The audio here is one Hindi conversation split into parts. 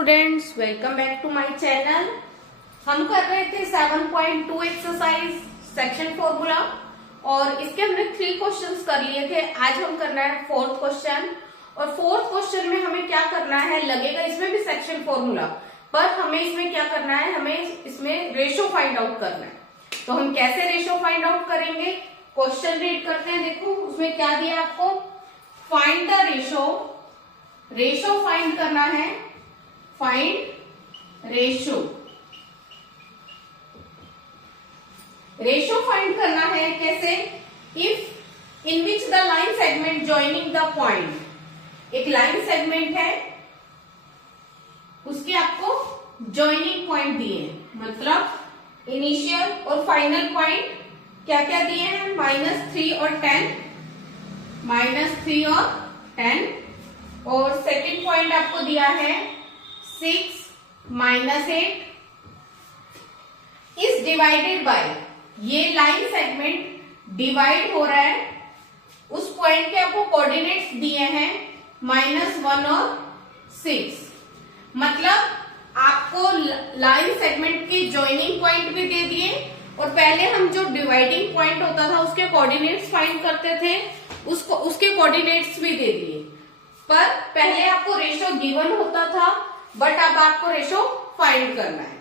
Students, welcome back to my channel. हम कर रहे थे 7.2 एक्सरसाइज सेक्शन फॉर्मूला और इसके हमने 3 क्वेश्चंस कर लिए थे। आज हम करना है 4th क्वेश्चन और 4th क्वेश्चन में हमें क्या करना है, लगेगा इसमें भी सेक्शन फॉर्मूला, पर हमें इसमें क्या करना है, हमें इसमें रेशो फाइंड आउट करना है। तो हम कैसे रेशो फाइंड आउट करेंगे, क्वेश्चन रीड करते हैं। देखो उसमें क्या दिया आपको, find the ratio, ratio find करना है, फाइंड रेशो, रेशो फाइंड करना है कैसे, if in which the line segment joining the point, एक लाइन सेगमेंट है उसके आपको ज्वाइनिंग पॉइंट दिए हैं, मतलब इनिशियल और फाइनल पॉइंट क्या क्या दिए हैं, -3 और 10, -3 और 10, और सेकंड पॉइंट आपको दिया है 6 -8 इज डिवाइडेड बाय, ये लाइन सेगमेंट डिवाइड हो रहा है, उस पॉइंट के आपको कोऑर्डिनेट्स दिए हैं -1 और 6, मतलब आपको लाइन सेगमेंट के ज्वाइनिंग पॉइंट भी दे दिए और पहले हम जो डिवाइडिंग पॉइंट होता था उसके कोऑर्डिनेट्स फाइंड करते थे, उसके कोऑर्डिनेट्स भी दे दिए। पर पहले आपको रेशो गिवन होता था, बट अब आपको रेशो फाइंड करना है।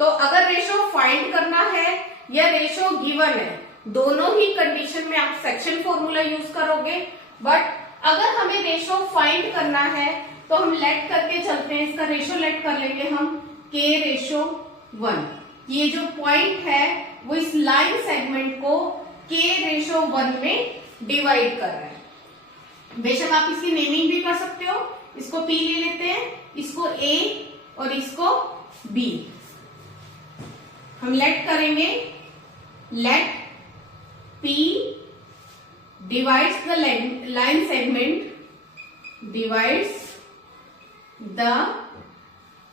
तो अगर रेशो फाइंड करना है या रेशो गिवन है, दोनों ही कंडीशन में आप सेक्शन फॉर्मूला यूज करोगे, बट अगर हमें रेशो फाइंड करना है तो हम लेट करके चलते हैं, इसका रेशो लेट कर लेंगे हम k/1। ये जो पॉइंट है वो इस लाइन सेगमेंट को k/1 में डिवाइड कर रहा है। बेशक आप इसकी नेमिंग भी कर सकते हो, इसको P ले लेते हैं, इसको A और इसको B। हम लेट करेंगे, late P divides the line segment, divides the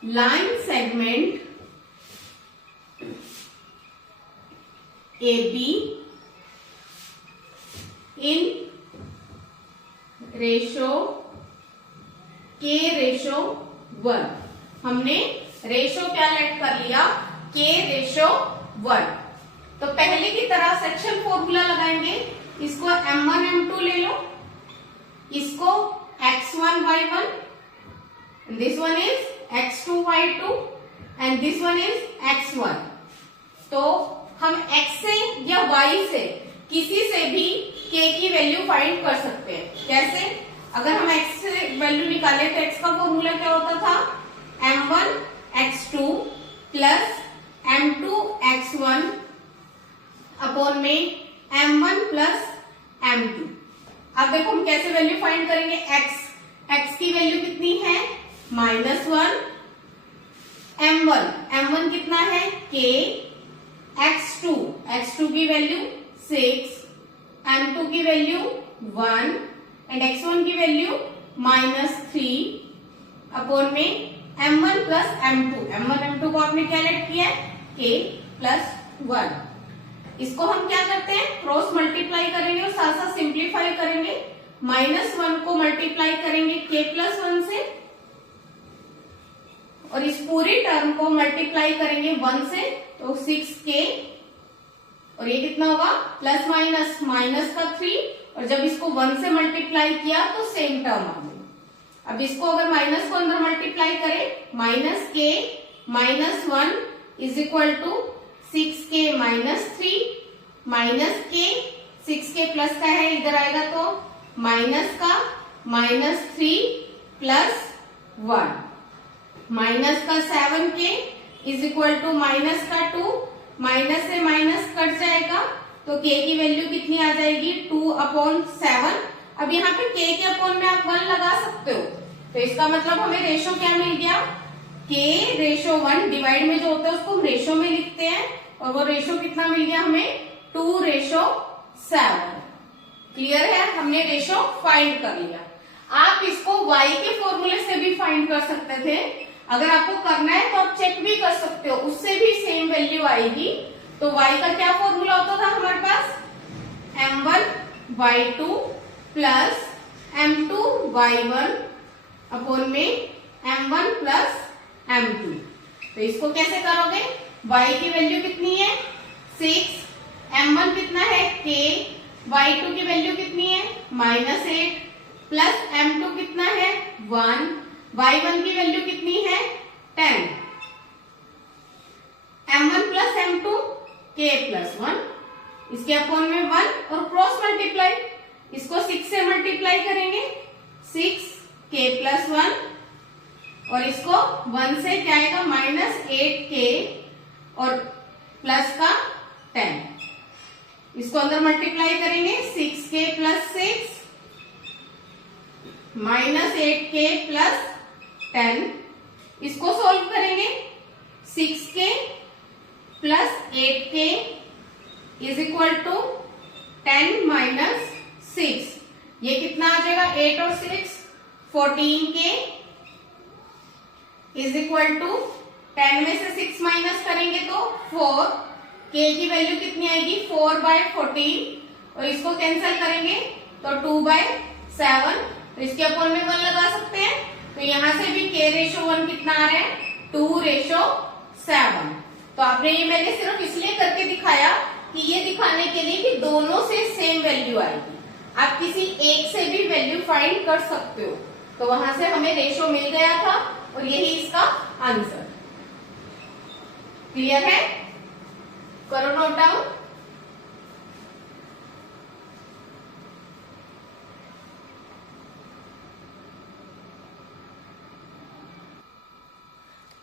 line segment AB in ratio k/1। हमने रेशो क्या लेट कर लिया, k/1। तो पहले की तरह सेक्शन फॉर्मूला लगाएंगे, इसको m1 m2 ले लो, इसको x1 y1, this one is x2 y2 and this one is x1। तो हम x से या y से किसी से भी k की वैल्यू फाइंड कर सकते हैं। कैसे, अगर हम x से वैल्यू निकाले तो x का फॉर्मूला क्या होता था, m1 x2 plus m2 x1 upon में m1 प्लस m2। अब देखो हम कैसे वैल्यू फाइंड करेंगे, x की वैल्यू कितनी है, -1, m1 कितना है k, x2 की वैल्यू 6, m2 की वैल्यू 1 एंड x1 की वैल्यू -3 अपॉन में m1 प्लस m2 को आपने क्या लेट किया है, k+1। इसको हम क्या करते हैं, क्रॉस मल्टीप्लाई करेंगे और साथ साथ सिंप्लीफाई करेंगे, -1 को मल्टीप्लाई करेंगे k+1 से और इस पूरी टर्म को मल्टीप्लाई करेंगे 1 से, तो 6k और ये कितना होगा, प्लस माइनस का 3, और जब इसको 1 से मल्टीप्लाई किया तो सेम टर्म आ गई। अब इसको अगर माइनस को अंदर मल्टीप्लाई करें, -k -1 is equal to 6k -3, -k 6k plus का है, इधर आएगा तो माइनस का -3 प्लस 1, माइनस का 7k is equal to minus का 2, माइनस से माइनस कट जाएगा तो k की वैल्यू कितनी आ जाएगी, 2/7। अब यहाँ पे k के अपॉन में आप 1 लगा सकते हो, तो इसका मतलब हमें रेशो क्या मिल गया, k/1। डिवाइड में जो होता है उसको हम रेशो में लिखते हैं और वो रेशो कितना मिल गया हमें, 2/7। क्लियर है, हमने रेशो फाइंड कर लिया। आप इसको y के फॉर्मूले से भी फाइंड कर सकते थे, अगर आपको करना है तो आप चेक भी कर सकते हो, उससे भी सेम वैल्यू आएगी। तो y का क्या फॉर्मूला होता था हमारे पास, m1 y2 plus m2 y1 upon में m1 प्लस m2। तो इसको कैसे करोगे, y की वैल्यू कितनी है 6, m1 कितना है k, y2 की वैल्यू कितनी है -8 प्लस m2 कितना है 1, y1 की वैल्यू कितनी है 10, m1 plus m2 k plus 1, इसके अपॉन में 1 और क्रॉस मल्टीप्लाई, इसको 6 से मल्टीप्लाई करेंगे 6 k प्लस 1 और इसको 1 से क्या आएगा -8k और प्लस का 10, इसको अंदर मल्टीप्लाई करेंगे 6k प्लस 6 -8k प्लस 10, इसको सॉल्व करेंगे 6k plus 8k is equal to 10 minus 6, ये कितना आ जाएगा 8 और 6 14k इज इक्वल टू 10 में से 6 माइनस करेंगे तो 4, k की वैल्यू कितनी आएगी 4/14 और इसको कैंसिल करेंगे तो 2/7, तो इसके अपॉन में 1 लगा सकते हैं, तो यहां से भी k/1 कितना आ रहा है 2/7। तो आपने ये मैंने सिर्फ इसलिए करके दिखाया कि ये दिखाने के लिए कि दोनों से सेम वैल्यू आएगी, आप किसी एक से भी वैल्यू फाइंड कर सकते हो। तो वहां से हमें रेशो मिल गया था और यही इसका आंसर। क्लियर है, करो नोट डाउन।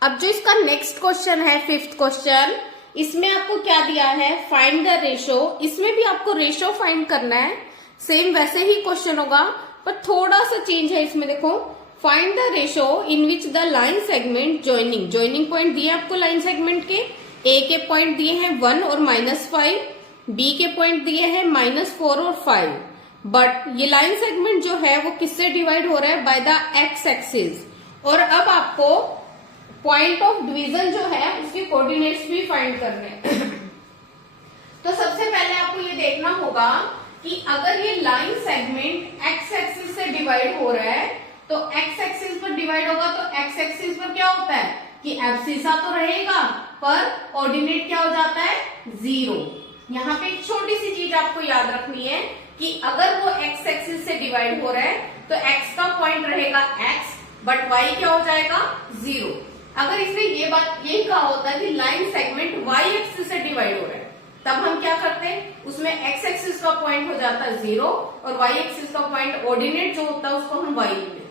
अब जो इसका नेक्स्ट क्वेश्चन है 5th क्वेश्चन, इसमें आपको क्या दिया है फाइंड द रेशो, इसमें भी आपको रेशो फाइंड करना है, सेम वैसे ही क्वेश्चन होगा पर थोड़ा सा चेंज है इसमें। देखो find the ratio in which the line segment joining point दिए आपको लाइन सेगमेंट के, ए के पॉइंट दिए हैं 1 और -5, बी के पॉइंट दिए हैं -4 और 5, बट ये लाइन सेगमेंट जो है वो किससे डिवाइड हो रहा है बाय द एक्स एक्सिस। और अब आपको पॉइंट ऑफ डिवीजन जो है उसके कोऑर्डिनेट्स भी फाइंड करने हैं। तो सबसे पहले आपको ये देखना होगा कि अगर ये लाइन सेगमेंट एक्स एक्सिस से डिवाइड हो रहा है तो एक्स एक्सिस पर डिवाइड होगा तो एक्स एक्सिस पर क्या होता है कि एब्सिसा तो रहेगा पर कोऑर्डिनेट क्या हो जाता है 0। यहाँ पे एक छोटी सी चीज आपको याद रखनी है कि अगर वो एक्स एक्सिस से डिवाइड हो रहा है तो एक्स का पॉइंट रहेगा एक्स बट वाई क्या हो जाएगा 0। अगर इसने ये बात यही कहा होता है कि लाइन सेगमेंट वाई एक्सिस से डिवाइड हो रहा है तब हम क्या करते हैं उसमें एक्स एक्सिस का पॉइंट हो जाता है 0 और वाई एक्सिस का पॉइंट ऑर्डिनेट जो होता है उसको हम वाई लेते हैं।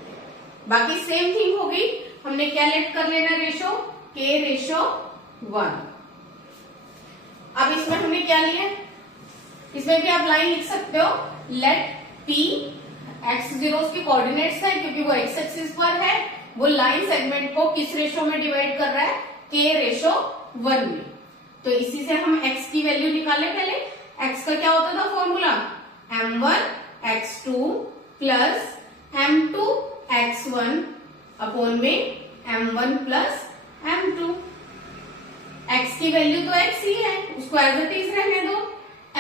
बाकी सेम थिंग होगी, हमने क्या लेट कर लेना रेशो k/1। अब इसमें हमने क्या लिया, इसमें भी आप लाइन लिख सकते हो लेट p x0 उसके कोऑर्डिनेट्स है क्योंकि वो एक्स एक्सिस पर है, वो लाइन सेगमेंट को किस रेशो में डिवाइड कर रहा है k/1 में। तो इसी से हम x की वैल्यू निकाले, पहले x का क्या होता था formula m1 x2 plus m2 x1 upon में m1 प्लस m2। x की वैल्यू तो x ही है उसको एज इट इज रहने दो,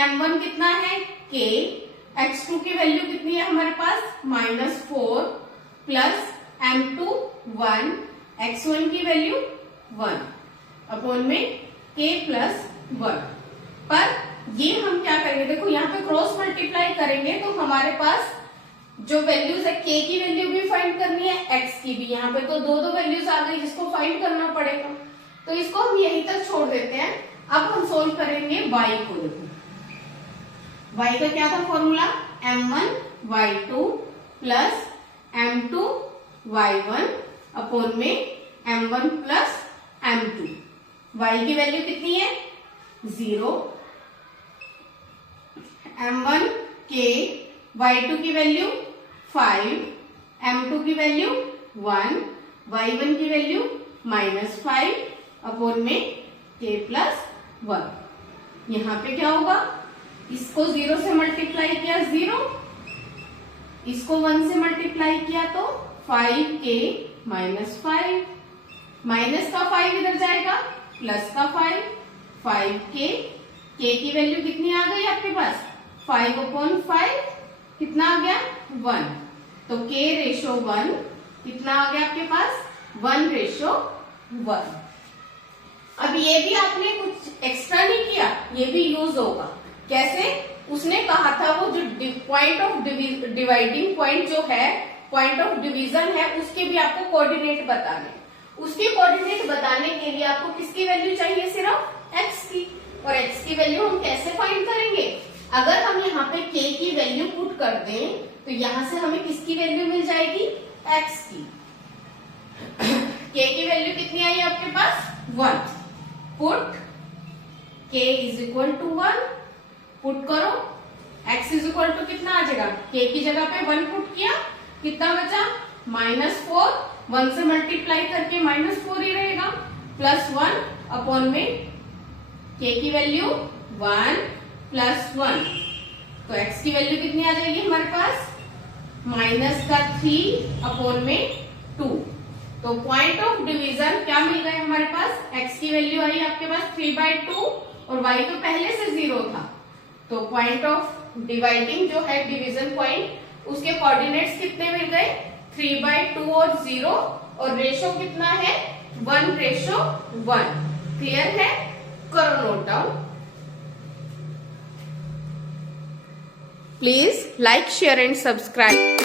m1 कितना है k, x2 की वैल्यू कितनी है हमारे पास -4 प्लस m2 1, x1 की वैल्यू 1 अपॉन में k प्लस 1। पर ये हम क्या करेंगे, देखो यहाँ पे क्रॉस मल्टीप्लाई करेंगे तो हमारे पास जो वैल्यूज है k की वैल्यू भी फाइंड करनी है x की भी, यहाँ पे तो दो वैल्यूज आ गई जिसको फाइंड करना पड़ेगा, तो इसको हम यहीं तक छोड़ देते हैं। अब हम सोल्व करेंगे y को। देखो y का क्या था formula m1 y2 plus m2 y1 upon में m1 प्लस m2। y की वैल्यू कितनी है 0, m1 k, y2 की वैल्यू 5, m2 की वैल्यू 1, y1 की वैल्यू -5 अपॉन में k प्लस 1। यहाँ पे क्या होगा, इसको 0 से मल्टीप्लाई किया 0, इसको 1 से मल्टीप्लाई किया तो 5k -5, माइनस का 5 इधर जाएगा प्लस का 5, 5k, k की वैल्यू कितनी आ गई आपके पास 5/5 कितना आ गया 1, तो k/1 कितना आ गया आपके पास 1/1। 1। अब ये भी आपने कुछ एक्स्ट्रा नहीं किया, ये भी यूज होगा। कैसे? उसने कहा था वो जो पॉइंट ऑफ डिवाइडिंग पॉइंट जो है, पॉइंट ऑफ डिवीजन है, उसके भी आपको कोऑर्डिनेट बताने। उसके कोऑर्डिनेट बताने के लिए आपको किसकी वैल्यू चाहिए? सिर्फ x की। और x की वैल्यू हम कैसे फाइंड करेंगे? अगर हम यहाँ पे k की वैल्यू पुट कर दें तो यहाँ से हमें किसकी वैल्यू मिल जाएगी? x की। k की वैल्यू कितनी आई आपके पास? 1। Put k is equal to 1, put करो, x इज इक्वल टू कितना आ जाएगा? k की जगह पे 1 पुट किया, कितना बचा? -4। 1 से मल्टीप्लाई करके -4 ही रहेगा, +1 अपॉन में k की वैल्यू 1 +1, तो x की वैल्यू कितनी आ जाएगी हमारे पास? -3 अपॉन में 2। तो पॉइंट ऑफ डिवीजन क्या मिल गए हमारे पास? x की वैल्यू आई आपके पास 3/2 और y तो पहले से 0 था, तो पॉइंट ऑफ डिवाइडिंग जो है डिवीजन पॉइंट, उसके कोऑर्डिनेट्स कितने मिल गए? 3/2 और 0, और रेशो कितना है? 1:1। क्लियर है? करो note down. Please like, share and subscribe.